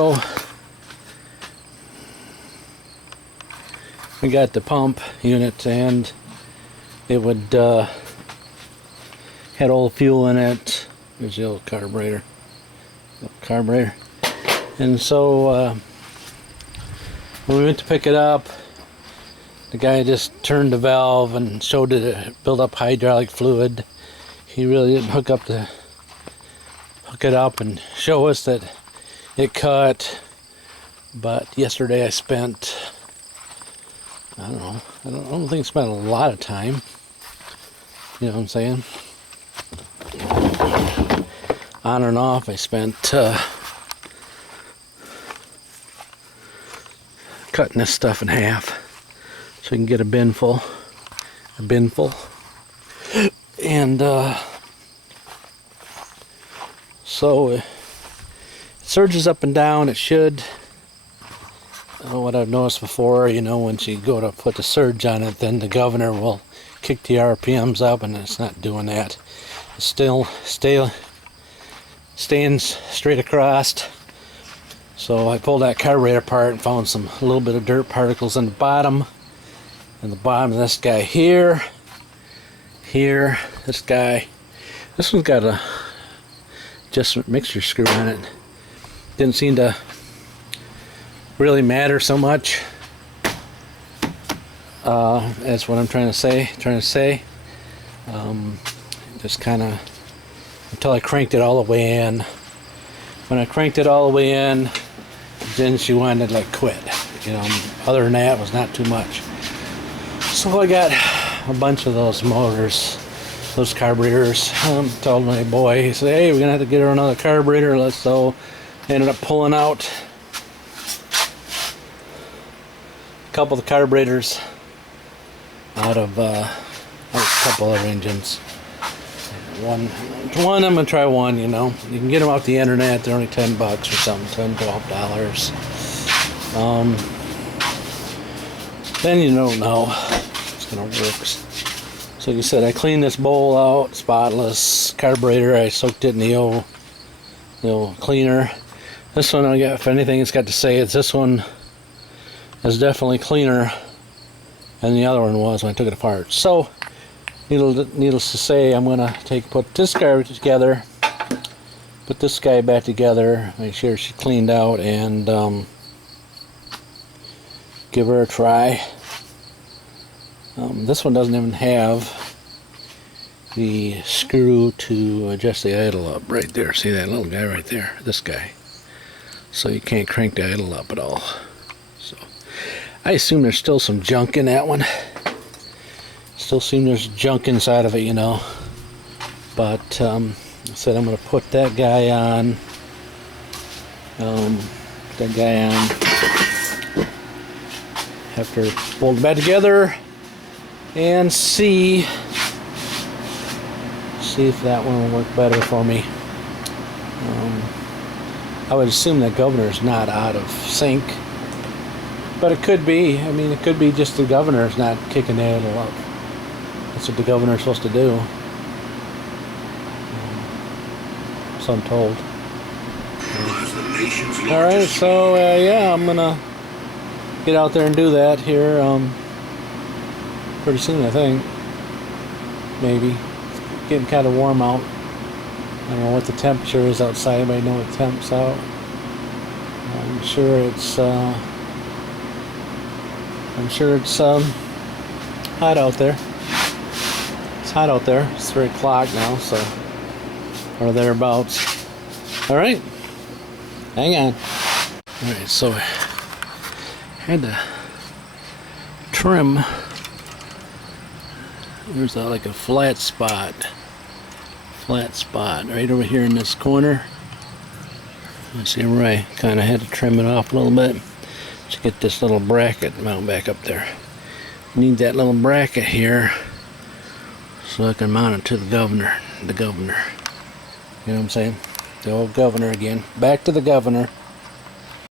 So we got the pump unit, and it would had old fuel in it. There's the old carburetor. And so when we went to pick it up, the guy just turned the valve and showed it build up hydraulic fluid. He really didn't hook it up and show us that it cut. But yesterday I spent, I don't think I spent a lot of time. You know what I'm saying? On and off, I spent cutting this stuff in half so you can get a binful. And so it surges up and down. It should. What I've noticed before, once you go to put the surge on it, then the governor will kick the RPMs up, and it's not doing that. It's still staying straight across. So I pulled that carburetor apart and found a little bit of dirt particles in the bottom. And the bottom of this guy here, this guy. This one's got a adjustment mixture screw in it. Didn't seem to really matter so much. That's what I'm trying to say. Just kind of until I cranked it all the way in. When I cranked it all the way in, then she wanted to quit. Other than that, it was not too much. So I got a bunch of those motors, those carburetors. Told my boy, he said, "Hey, we're gonna have to get her another carburetor." So I ended up pulling out a couple of the carburetors out of a couple of engines. One I'm gonna try one. You can get them off the internet. They're only $10 or something, $12. Then you don't know it's gonna work. So like I said, I cleaned this bowl out, spotless carburetor. I soaked it in the old cleaner. This one, if anything, it's got to say is this one is definitely cleaner than the other one was when I took it apart. So needless to say, I'm gonna put this guy together, put this guy back together, make sure she's cleaned out, and give her a try. This one doesn't even have the screw to adjust the idle up right there. See that little guy right there? This guy. So you can't crank the idle up at all. So I assume there's still some junk in that one. Still seem there's junk inside of it, But I said I'm going to put that guy on. Have to bolt it back together and see if that one will work better for me. I would assume that governor is not out of sync, but it could be. It could be just the governor is not kicking the idle up. That's what the governor is supposed to do. So I'm told. Alright, so yeah, I'm gonna get out there and do that here pretty soon, I think. Maybe. It's getting kind of warm out. I don't know what the temperature is outside. Anybody know what the temp's out? I'm sure it's hot out there. It's hot out there. It's 3 o'clock now, so or thereabouts. Alright. Hang on. Alright, so I had to trim. There's a flat spot right over here in this corner. You see where I kind of had to trim it off a little bit to get this little bracket mount back up there. Need that little bracket here so I can mount it to the governor. You know what I'm saying? The old governor again. Back to the governor.